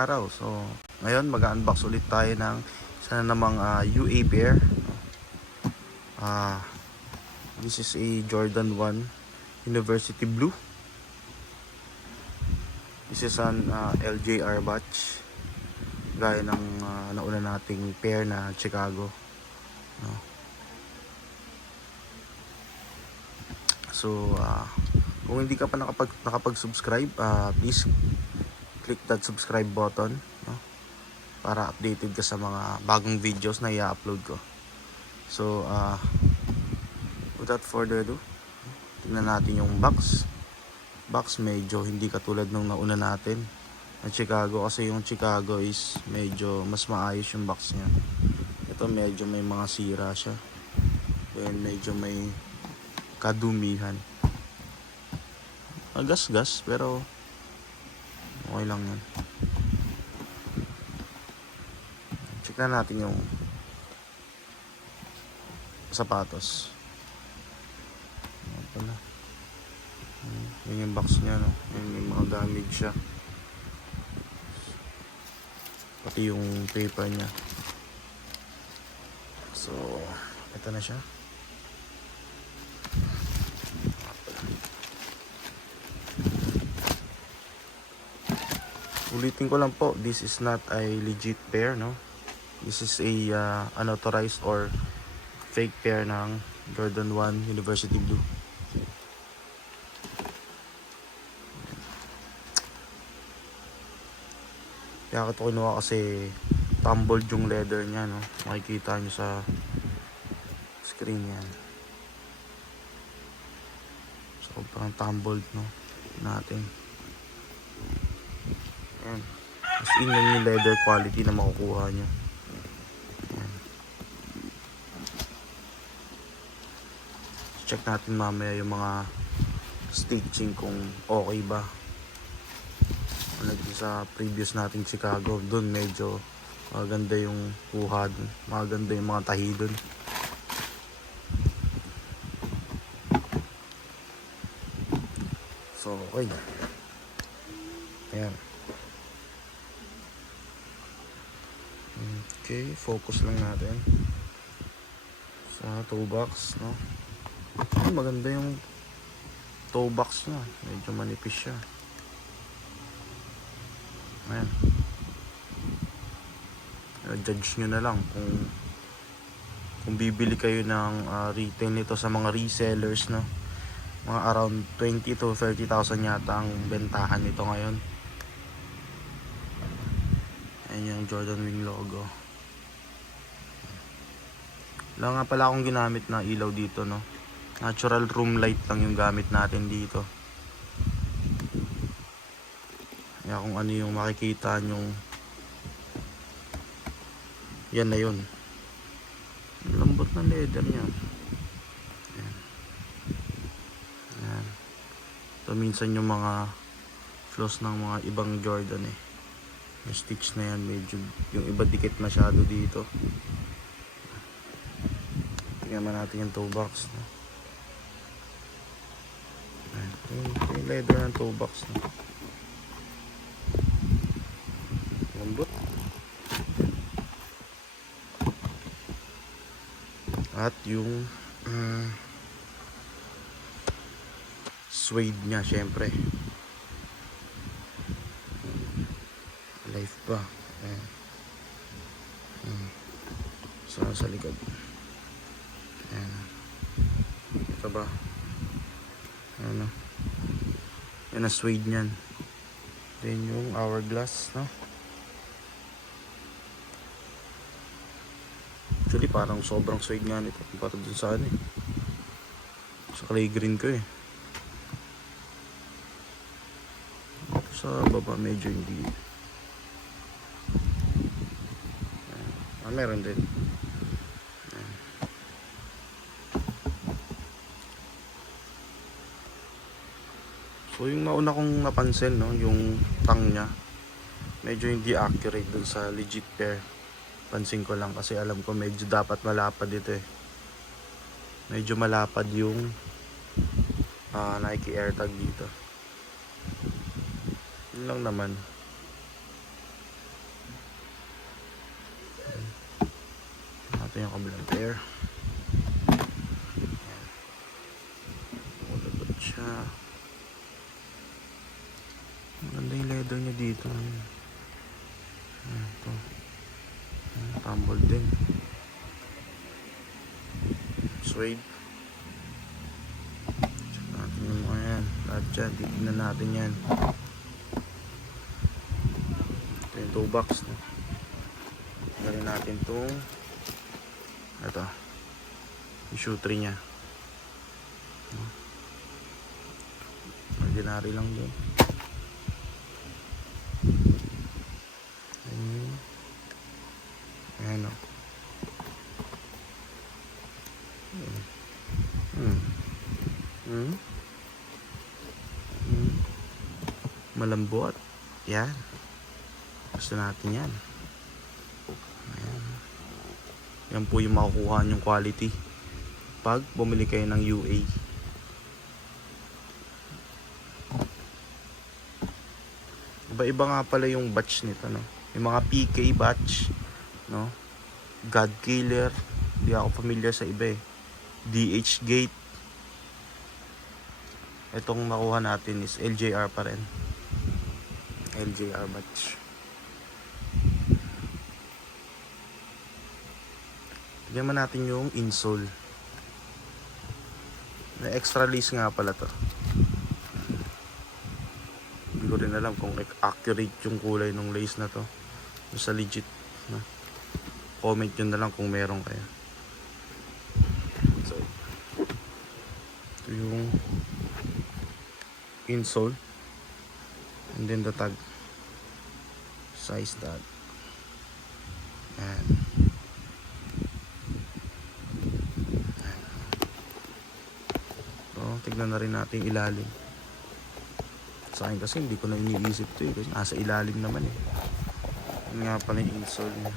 araw. So ngayon mag-unbox ulit tayo ng isa na namang UA pair. This is a Jordan 1 University Blue. This is an LJR batch, gaya ng nauna nating pair na Chicago, no? So kung hindi ka pa nakapag-subscribe, please click that subscribe button, no? Para updated ka sa mga bagong videos na i-upload ko. So without further ado, tingnan natin yung box. Medyo hindi katulad nung nauna natin na Chicago, kasi yung Chicago is medyo mas maayos yung box niya. Ito medyo may mga sira siya, then medyo may kadumihan, gas pero okay lang yan. Check na natin yung sapatos. Pala, yun yung box niya, no? Yung mga damage siya, pati yung paper niya. So ito na siya. Ulitin ko lang po, this is not a legit pair, no? This is a unauthorized or fake pair ng Jordan 1 University Blue. Kaya ko ito kinuha kasi tumbled yung leather niya, no? Makikita nyo sa screen yan. So parang tumbled, no? Natin. Ayan. As in yun yung leather quality na makukuha nyo. Ayan. Check natin mamaya yung mga stitching kung okay ba. Like sa previous nating Chicago, dun medyo maganda yung kuha dun, maganda yung mga tahi dun. So okay. Ayan. Okay, focus lang natin sa toe box, no? Maganda yung toe box niya, medyo manipis siya. Ayan. Judge nyo na lang kung bibili kayo ng retail nito sa mga resellers, no? Mga around 20 to 30,000 yata ang bentahan nito ngayon. Ayan yung Jordan Wing logo. Wala nga pala akong ginamit na ilaw dito, no? Natural room light lang yung gamit natin dito. Kaya kung ano yung makikita nyong, yan na yun. Lambot na leather niya. Ayan. Ayan. Ito minsan yung mga flaws ng mga ibang Jordan, yung stitch na yan, medyo yung iba dikit masyado dito. Tingnan natin yung toe box, no? Ayan. Yung leather ng toe box, no? Lambot. At yung suede nya, syempre life pa. Ayan. Sa likod. Ayan. Ito ba? Ano? Yan ang suede nyan. Then yung hourglass, no? Actually parang sobrang suede nga nito kumpara dun sa ano, sa clay green ko, sa baba medyo hindi. Meron din. So yung nauna kong napansin, no, yung tang nya medyo hindi accurate dun sa legit pair. Pansin ko lang kasi alam ko medyo dapat malapad ito, medyo malapad yung Nike AirTag dito. Yun lang naman. natin yung kabilang pair. Malagot siya. Maganda yung leather niya dito. Ito. Tumbled din. Suede. Check natin yung mga yan. Lahat dyan. Titignan natin yan. Ito yung toe box. Gawin natin itong ito. Yung shoe tree niya. Ordinary lang din. Ayan o. Malambot. Yan. Gusto natin yan. Ayan. Yan po yung makukuha yung quality pag bumili kayo ng UA. Iba-iba nga pala yung batch nito, no? Yung mga PK batch, no? God Killer, hindi ako familiar sa iba eh. DH Gate. Itong makuha natin is LJR pa rin. LJR batch. Tignan mo natin yung insole. Na extra lace nga pala to. Hindi ko rin alam kung accurate yung kulay ng lace na to. Sa legit, no? Comment nyo na lang kung meron kayo. So, ito yung insole. And then the tag. Size tag. Ayan. So, tignan na rin natin ilalim. Sa akin kasi hindi ko na iniisip to eh. Kasi nasa ilalim naman eh. Yan nga pala yung insole niya.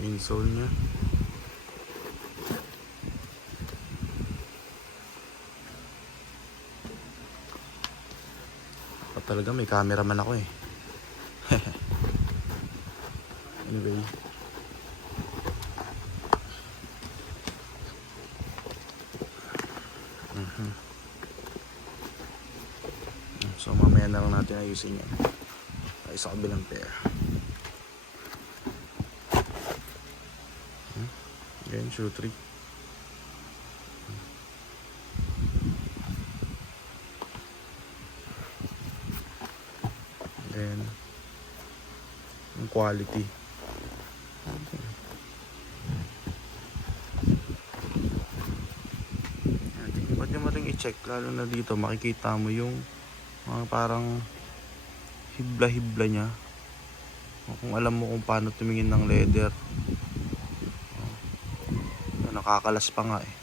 Insole niya. Talaga may cameraman ako eh. Anyway. So mamaya na lang natin ayusin yan. Ay sa kabilang pair. Yan, shoe tree. Then yung quality. Ba't nyo maring i-check, lalo na dito makikita mo yung mga parang hibla-hibla nya. Kung alam mo kung paano tumingin ng leather, nakakalas pa nga eh.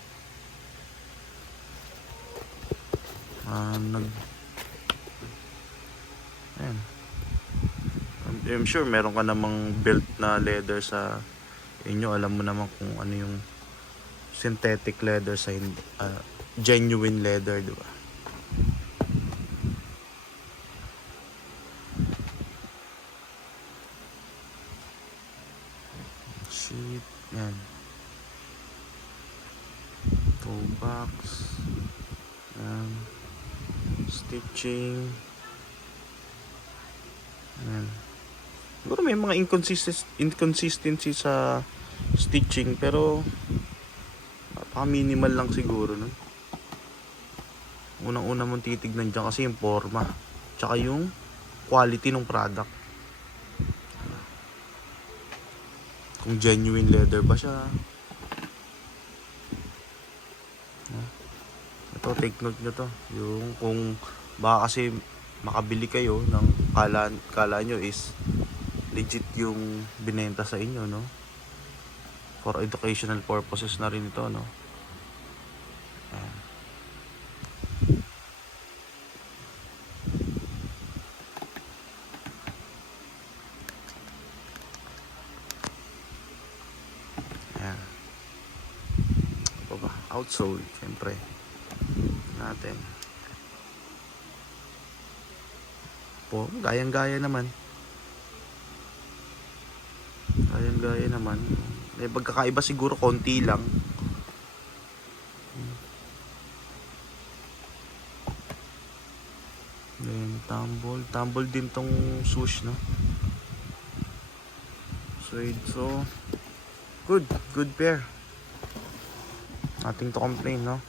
Ayan. I'm sure meron ka namang belt na leather sa inyo. Alam mo naman kung ano yung synthetic leather sa genuine leather, di ba? Sheet, yan. Toe box. Yan. Stitching. Yan. Siguro may mga inconsistency sa stitching, pero minimal lang siguro, no? Unang-una mong titignan dyan kasi yung forma, tsaka yung quality ng product. Kung genuine leather ba siya. Ito, take note nyo to. Yung kung baka kasi makabili kayo ng kala nyo is legit yung binenta sa inyo, no? For educational purposes na rin ito, no? Ayan. Ayan. Ito ba? Outsole, syempre. Natin. po, gayang-gaya naman. Gayang-gaya naman. May pagkakaiba siguro konti lang. Then tumble din tong swoosh, no? Suede, so good pair. Nothing to complain, no?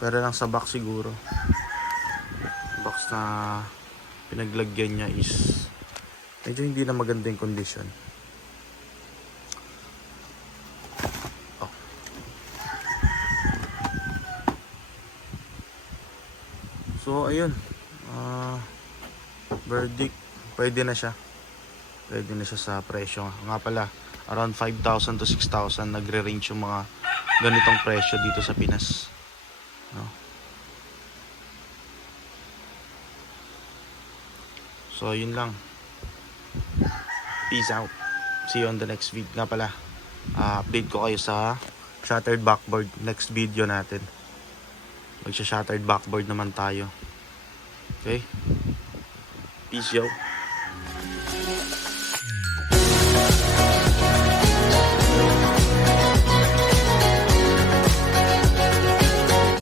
Pero lang sa box siguro. Box na pinaglagyan niya is medyo hindi na maganda yung condition. Oh. So ayun, verdict, pwede na siya sa presyo. Nga pala, around 5,000 to 6,000 nagre-range yung mga ganitong presyo dito sa Pinas, no? So yun lang, peace out, see you on the next video. Nga pala, update ko kayo sa shattered backboard next video natin. Magsha-shattered backboard naman tayo. Okay, peace out.